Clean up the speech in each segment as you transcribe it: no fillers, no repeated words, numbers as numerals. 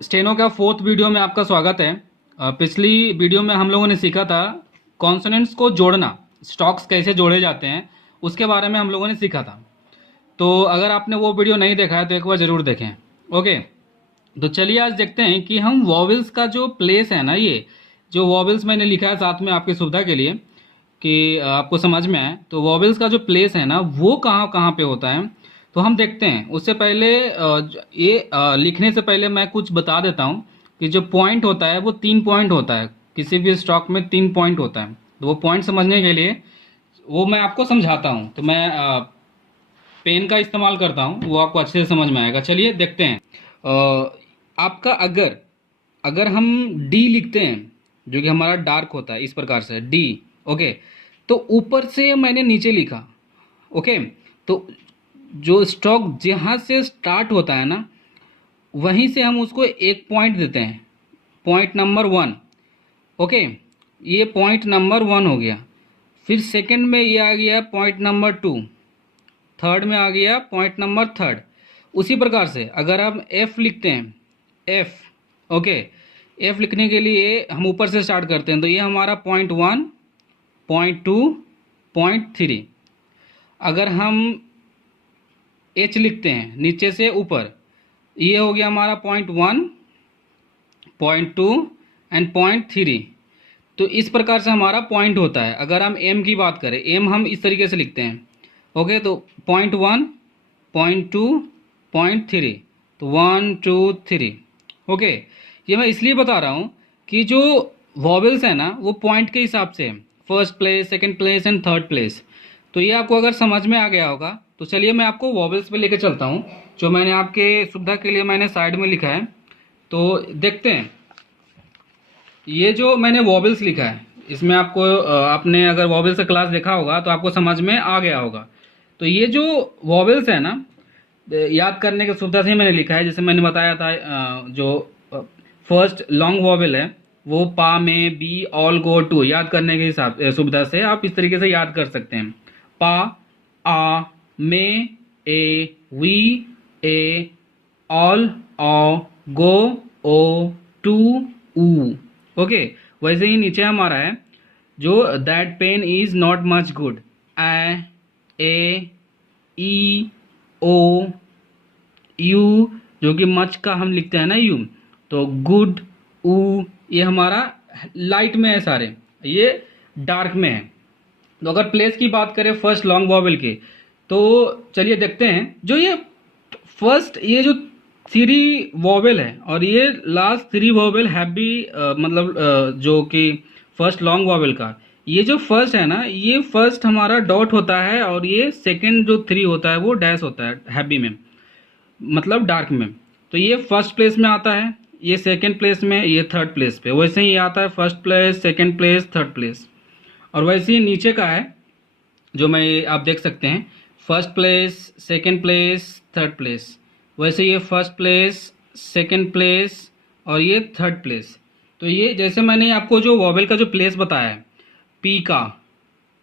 Steno का fourth video में आपका स्वागत है। पिछली वीडियो में हम लोगों ने सीखा था कॉन्सोनेंट्स को जोड़ना, स्टॉक्स कैसे जोड़े जाते हैं उसके बारे में हम लोगों ने सीखा था। तो अगर आपने वो वीडियो नहीं देखा है तो एक बार ज़रूर देखें। ओके, तो चलिए आज देखते हैं कि हम वॉवेल्स का जो प्लेस है ना, ये जो वॉवेल्स मैंने लिखा है साथ में आपकी सुविधा के लिए कि आपको समझ में आए, तो वॉवेल्स का जो प्लेस है ना वो कहाँ कहाँ पे होता है तो हम देखते हैं। उससे पहले लिखने से पहले मैं कुछ बता देता हूँ कि जो पॉइंट होता है वो 3 पॉइंट होता है। किसी भी स्टॉक में 3 पॉइंट होता है, तो वो पॉइंट समझने के लिए वो मैं आपको समझाता हूँ। तो मैं पेन का इस्तेमाल करता हूँ, वो आपको अच्छे से समझ में आएगा। चलिए देखते हैं। आपका अगर अगर हम डी लिखते हैं जो कि हमारा डार्क होता है इस प्रकार से डी। ओके, तो ऊपर से मैंने नीचे लिखा। ओके, तो जो स्टॉक जहाँ से स्टार्ट होता है ना वहीं से हम उसको एक पॉइंट देते हैं, पॉइंट नंबर 1। ओके, ये पॉइंट नंबर 1 हो गया। फिर सेकंड में ये आ गया पॉइंट नंबर 2, थर्ड में आ गया पॉइंट नंबर 3। उसी प्रकार से अगर हम एफ लिखते हैं, एफ। ओके, एफ लिखने के लिए हम ऊपर से स्टार्ट करते हैं, तो ये हमारा पॉइंट 1, पॉइंट 2, पॉइंट 3। अगर हम एच लिखते हैं नीचे से ऊपर, ये हो गया हमारा पॉइंट 1, पॉइंट 2 एंड पॉइंट 3। तो इस प्रकार से हमारा पॉइंट होता है। अगर हम एम की बात करें, एम हम इस तरीके से लिखते हैं। ओके, तो पॉइंट 1, पॉइंट 2, पॉइंट 3, तो 1 2 3। ओके, ये मैं इसलिए बता रहा हूँ कि जो वॉवेल्स है ना वो पॉइंट के हिसाब से है, first place, second place and third place. तो ये आपको अगर समझ में आ गया होगा तो चलिए मैं आपको वॉवेल्स पे लेके चलता हूँ, जो मैंने आपके सुविधा के लिए मैंने साइड में लिखा है। तो देखते हैं, ये जो मैंने वॉवेल्स लिखा है इसमें आपको आपने अगर वॉवेल्स का क्लास देखा होगा तो आपको समझ में आ गया होगा। तो ये जो वॉवेल्स है ना, याद करने की सुविधा से ही मैंने लिखा है। जैसे मैंने बताया था जो फर्स्ट लॉन्ग वॉवेल है वो पा में बी ऑल गो टू, याद करने के हिसाब सुविधा से आप इस तरीके से याद कर सकते हैं। पा, आ, में, ए, वी, ए, ऑल, ऑ, गो, ओ, टू, ऊ। ओके, वैसे ही नीचे हमारा है जो that pen is not much good, A, E, O, U, जो कि मच का हम लिखते हैं ना यू, तो गुड, ऊ, ये हमारा लाइट में है सारे, ये डार्क में है। तो अगर प्लेस की बात करें फर्स्ट लॉन्ग वॉवेल की, तो चलिए देखते हैं। जो ये फर्स्ट, ये जो 3 वॉवेल है और ये लास्ट 3 वॉवेल हैवी, मतलब जो कि फर्स्ट लॉन्ग वॉवेल का ये जो फर्स्ट है ना, ये फर्स्ट हमारा डॉट होता है और ये सेकंड जो 3 होता है वो डैश होता है हैवी में, मतलब डार्क में। तो ये फर्स्ट प्लेस में आता है, ये सेकंड प्लेस में, ये थर्ड प्लेस पे। वैसे ही आता है first place, second place, third place. और वैसे ही नीचे का है जो मैं आप देख सकते हैं, first place, second place, third place. वैसे ये फर्स्ट प्लेस, सेकंड प्लेस और ये थर्ड प्लेस। तो ये जैसे मैंने आपको जो वॉवेल का जो प्लेस बताया है पी का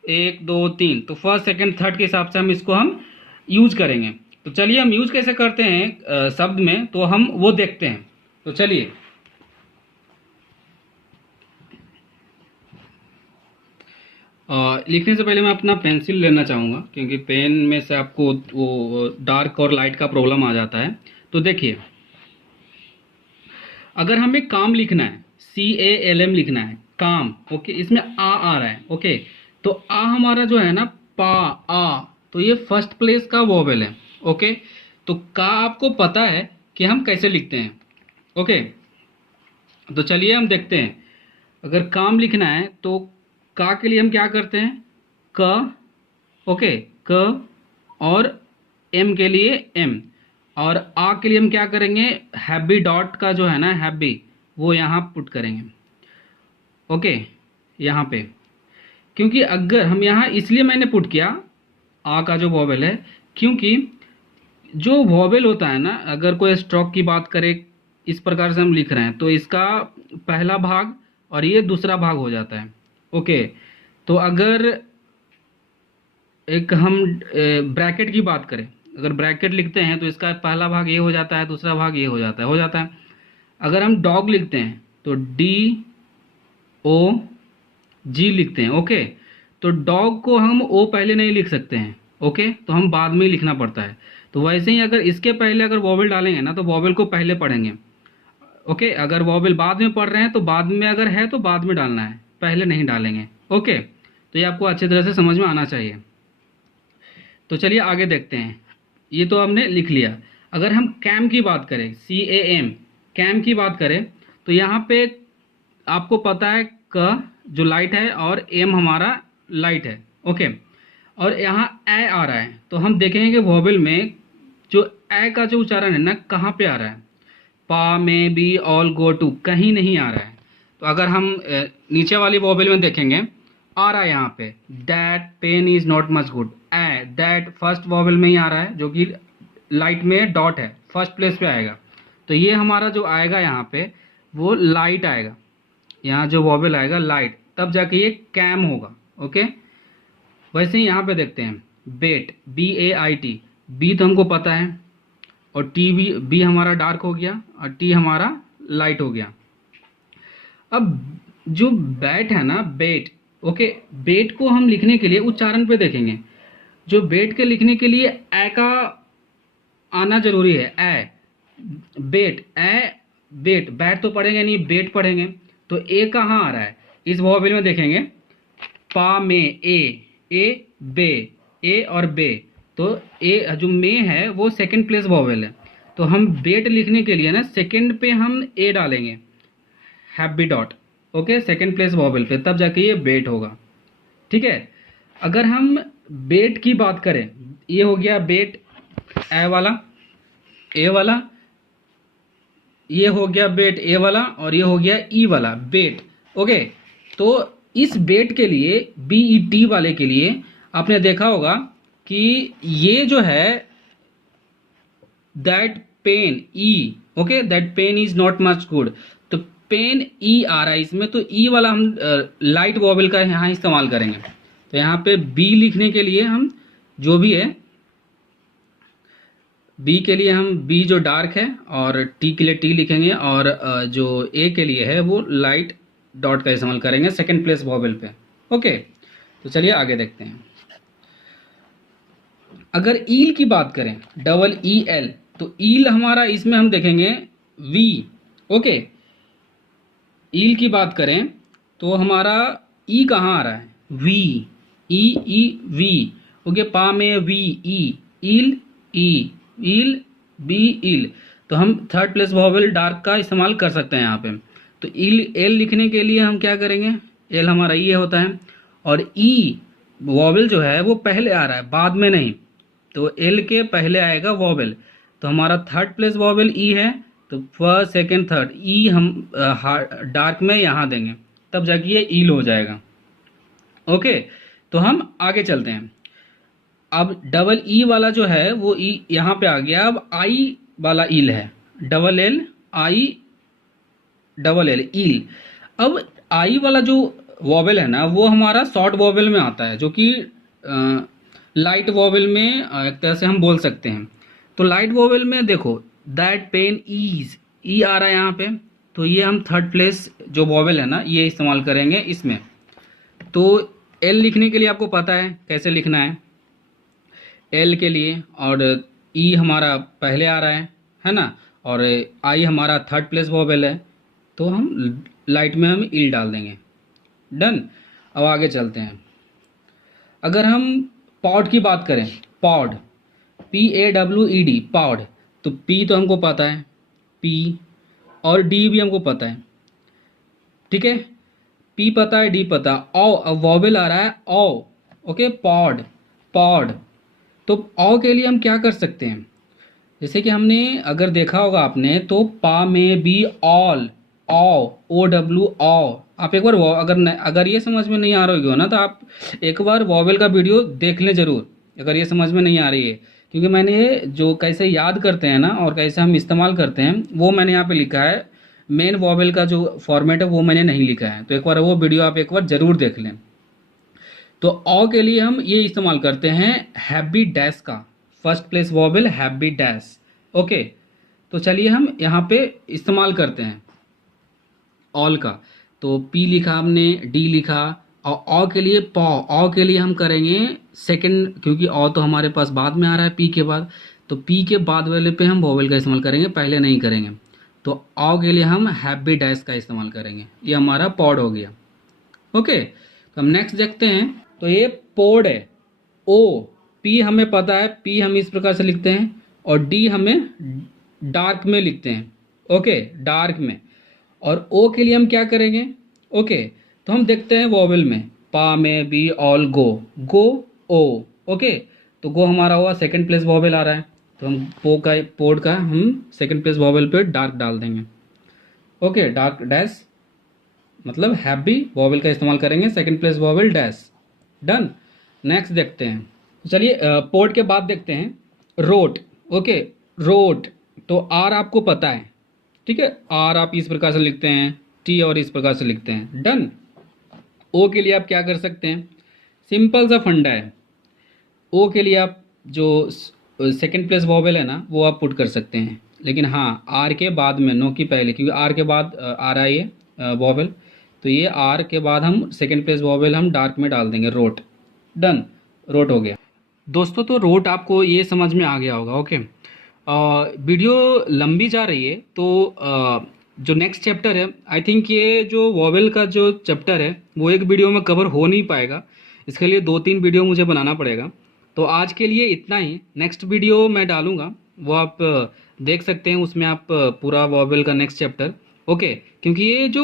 1 2 3, तो फर्स्ट सेकंड थर्ड के हिसाब से हम इसको हम यूज करेंगे। तो चलिए हम यूज कैसे करते हैं शब्द में, तो हम वो देखते हैं। तो चलिए लिखने से पहले मैं अपना पेंसिल लेना चाहूँगा क्योंकि पेन में से आपको वो डार्क और लाइट का प्रॉब्लम आ जाता है। तो देखिए, अगर हमें काम लिखना है, CALM लिखना है, काम। ओके, इसमें आ रहा है। ओके, तो आ हमारा जो है ना पा, आ, तो ये फर्स्ट प्लेस का वोवेल है। ओके, तो का आपको पता है कि हम कैसे लिखते हैं। ओके, तो चलिए हम देखते हैं। अगर काम लिखना है तो का के लिए हम क्या करते हैं, क। ओके, क, और एम के लिए एम, और आ के लिए हम क्या करेंगे, हैवी डॉट का जो है ना हैवी, वो यहाँ पुट करेंगे। ओके, यहाँ पे, क्योंकि अगर हम यहाँ इसलिए मैंने पुट किया आ का जो वॉवेल है, क्योंकि जो वॉवेल होता है ना, अगर कोई स्ट्रोक की बात करें इस प्रकार से हम लिख रहे हैं तो इसका पहला भाग और ये दूसरा भाग हो जाता है। ओके, तो अगर एक हम ब्रैकेट की बात करें, अगर ब्रैकेट लिखते हैं तो इसका पहला भाग ये हो जाता है, दूसरा भाग ये हो जाता है। अगर हम डॉग लिखते हैं तो DOG लिखते हैं। ओके, तो डॉग को हम ओ पहले नहीं लिख सकते हैं। ओके, तो हम बाद में ही लिखना पड़ता है। तो वैसे ही अगर इसके पहले अगर वॉवेल डालेंगे ना तो वॉवेल को पहले पढ़ेंगे। ओके, अगर वॉवेल बाद में पढ़ रहे हैं तो बाद में अगर है तो बाद में डालना है, पहले नहीं डालेंगे। ओके, तो ये आपको अच्छी तरह से समझ में आना चाहिए। तो चलिए आगे देखते हैं। ये तो हमने लिख लिया। अगर हम कैम की बात करें, CAM, कैम की बात करें, तो यहाँ पे आपको पता है क जो लाइट है और एम हमारा लाइट है। ओके, और यहाँ ए आ रहा है, तो हम देखेंगे कि वॉवेल में जो ए का जो उच्चारण है ना कहाँ पे आ रहा है। पा में बी ऑल गो टू कहीं नहीं आ रहा है। तो अगर हम नीचे वाली वॉवेल में देखेंगे आ रहा है यहाँ पे that pen is not much good. A that first vowel में ही आ रहा है, जो कि लाइट में डॉट है, फर्स्ट प्लेस पे आएगा। तो ये हमारा जो आएगा यहाँ पे वो लाइट आएगा, यहाँ जो वॉवेल आएगा लाइट, तब जाके ये कैम होगा। ओके, वैसे ही यहाँ पे देखते हैं बेट, BAIT, बी तो हमको पता है, और टी भी, बी हमारा डार्क हो गया और टी हमारा लाइट हो गया। अब जो बैट है ना, बेट, ओके, बेट को हम लिखने के लिए उच्चारण पे देखेंगे। जो बेट के लिखने के लिए ए का आना जरूरी है। ए बेट, ए बेट, बैट तो पढ़ेंगे नहीं, बेट पढ़ेंगे। तो ए कहाँ आ रहा है इस वॉवेल में देखेंगे, पा में ए बे, ए और बे, तो ए जो में है वो सेकंड प्लेस वॉवेल है। तो हम बेट लिखने के लिए ना सेकंड पे हम ए डालेंगे, happy dot. Okay, second place vowel पे, तब जाके ये बेट होगा। ठीक है, अगर हम बेट की बात करें, ये हो गया बेट ए वाला, ए वाला, ये हो गया बेट ए वाला, और ये हो गया ई वाला बेट। ओके, तो इस बेट के लिए BET वाले के लिए आपने देखा होगा कि ये जो है that pain E, okay, that pen is not much good, तो पेन ई आ रहा है इसमें, तो ई वाला हम लाइट वॉवेल का यहाँ इस्तेमाल करेंगे। तो यहाँ पे बी लिखने के लिए हम जो भी है, बी के लिए हम बी जो डार्क है, और टी के लिए टी लिखेंगे, और जो ए के लिए है वो लाइट डॉट का इस्तेमाल करेंगे सेकंड प्लेस वॉवेल पे। ओके, तो चलिए आगे देखते हैं। अगर ईल की बात करें, EEL, तो ईल हमारा इसमें हम देखेंगे वी। ओके, ईल की बात करें तो हमारा ई कहाँ आ रहा है, वी, वी। ओके, पा में वी, ईल, ईल, बी, ईल, तो हम थर्ड प्लेस वॉवेल डार्क का इस्तेमाल कर सकते हैं यहाँ पे। तो एल लिखने के लिए हम क्या करेंगे, एल हमारा ये होता है, और ई वॉवेल जो है वो पहले आ रहा है, बाद में नहीं। तो एल के पहले आएगा वॉवेल, तो हमारा थर्ड प्लेस वॉवेल ई है, तो फर्स्ट सेकंड थर्ड ई हम डार्क में यहाँ देंगे, तब जाके ये ईल हो जाएगा। ओके, तो हम आगे चलते हैं। अब EE वाला जो है वो ई यहाँ पे आ गया। अब आई वाला ईल है, LLI ईल। अब आई वाला जो वॉवेल है ना वो हमारा शॉर्ट वॉवेल में आता है, जो कि लाइट वॉवेल में एक तरह से हम बोल सकते हैं। तो लाइट वॉवेल में देखो दैट पेन इज, ई आ रहा है यहाँ पे, तो ये हम थर्ड प्लेस जो वॉवेल है ना ये इस्तेमाल करेंगे इसमें। तो एल लिखने के लिए आपको पता है कैसे लिखना है एल के लिए, और ई हमारा पहले आ रहा है ना, और आई हमारा थर्ड प्लेस वॉवेल है, तो हम लाइट में हम ईल डाल देंगे। डन। अब आगे चलते हैं। अगर हम पॉड की बात करें, पॉड, PAWED, पॉड, तो पी तो हमको पता है, पी, और डी भी हमको पता है। ठीक है, पी पता है, डी पता। ओ, अब वॉवेल आ रहा है ओ। ओके, पॉड, पॉड, तो ओ के लिए हम क्या कर सकते हैं, जैसे कि हमने अगर देखा होगा आपने, तो पा में बी ऑल, OW, ओ। आप एक बार अगर ये समझ में नहीं आ रही हो ना, तो आप एक बार वॉवेल का वीडियो देख लें जरूर, अगर ये समझ में नहीं आ रही है, क्योंकि मैंने जो कैसे याद करते हैं ना और कैसे हम इस्तेमाल करते हैं वो मैंने यहाँ पे लिखा है। मेन वॉवेल का जो फॉर्मेट है वो मैंने नहीं लिखा है, तो एक बार वो वीडियो आप एक बार जरूर देख लें। तो ओ के लिए हम ये इस्तेमाल करते हैं हैप्पी डैश का, first place vowel happy dash. Okay, तो चलिए हम यहाँ पे इस्तेमाल करते हैं ऑल का। तो पी लिखा हमने, डी लिखा, और ऑ के लिए पॉ, ऑ के लिए हम करेंगे सेकंड, क्योंकि ऑ तो हमारे पास बाद में आ रहा है पी के बाद, तो पी के बाद वाले पे हम वॉवेल का इस्तेमाल करेंगे, पहले नहीं करेंगे। तो ऑ के लिए हम हैप्पी डैश का इस्तेमाल करेंगे। ये हमारा पॉड हो गया। ओके, तो हम नेक्स्ट देखते हैं। तो ये पोड है। ओ, पी हमें पता है, पी हम इस प्रकार से लिखते हैं, और डी हमें डार्क में लिखते हैं। ओके, डार्क में। और ओ के लिए हम क्या करेंगे? ओके, तो हम देखते हैं वॉवेल में, पा में, बी, ऑल, गो, गो, ओ। ओके, तो गो हमारा हुआ, सेकंड प्लेस वॉवेल आ रहा है, तो हम पोड का हम सेकंड प्लेस वॉवेल पे डार्क डाल देंगे। ओके, डार्क डैश मतलब हैप्पी वॉवेल का इस्तेमाल करेंगे, second place vowel dash. Done. Next देखते हैं। तो चलिए पोर्ट के बाद देखते हैं रोट। ओके, रोट, तो आर आपको पता है, ठीक है, आर आप इस प्रकार से लिखते हैं, टी और इस प्रकार से लिखते हैं। डन। ओ के लिए आप क्या कर सकते हैं? सिंपल सा फंडा है। ओ के लिए आप जो सेकंड प्लेस वॉवेल है ना, वो आप पुट कर सकते हैं, लेकिन हाँ आर के बाद में, नो की पहले, क्योंकि आर के बाद आ रहा है ये वॉवेल, तो ये आर के बाद हम सेकंड प्लेस वॉवेल हम डार्क में डाल देंगे, रोट। डन, रोट हो गया। दोस्तों, तो रोट आपको ये समझ में आ गया होगा। ओके, वीडियो लंबी जा रही है, तो जो नेक्स्ट चैप्टर है, आई थिंक ये जो वॉवेल का जो चैप्टर है वो एक वीडियो में कवर हो नहीं पाएगा, इसके लिए 2-3 वीडियो मुझे बनाना पड़ेगा। तो आज के लिए इतना ही। नेक्स्ट वीडियो मैं डालूंगा, वो आप देख सकते हैं, उसमें आप पूरा वॉवेल का नेक्स्ट चैप्टर। ओके, क्योंकि ये जो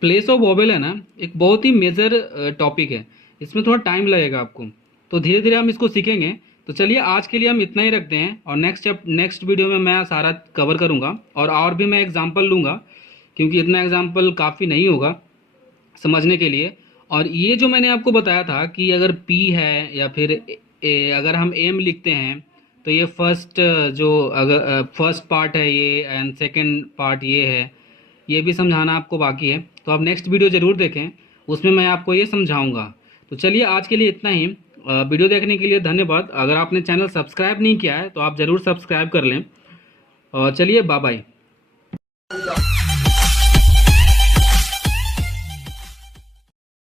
प्लेस ऑफ वॉवेल है ना, एक बहुत ही मेजर टॉपिक है, इसमें थोड़ा टाइम लगेगा आपको, तो धीरे धीरे हम इसको सीखेंगे। तो चलिए आज के लिए हम इतना ही रखते हैं, और नेक्स्ट वीडियो में मैं सारा कवर करूँगा, और भी मैं एग्जाम्पल लूँगा, क्योंकि इतना एग्जाम्पल काफ़ी नहीं होगा समझने के लिए। और ये जो मैंने आपको बताया था कि अगर P है या फिर अगर हम M लिखते हैं, तो ये फर्स्ट जो अगर फर्स्ट पार्ट है ये, एंड सेकंड पार्ट ये है, ये भी समझाना आपको बाकी है। तो आप नेक्स्ट वीडियो ज़रूर देखें, उसमें मैं आपको ये समझाऊंगा। तो चलिए आज के लिए इतना ही। वीडियो देखने के लिए धन्यवाद। अगर आपने चैनल सब्सक्राइब नहीं किया है तो आप ज़रूर सब्सक्राइब कर लें। चलिए, बाय बाय।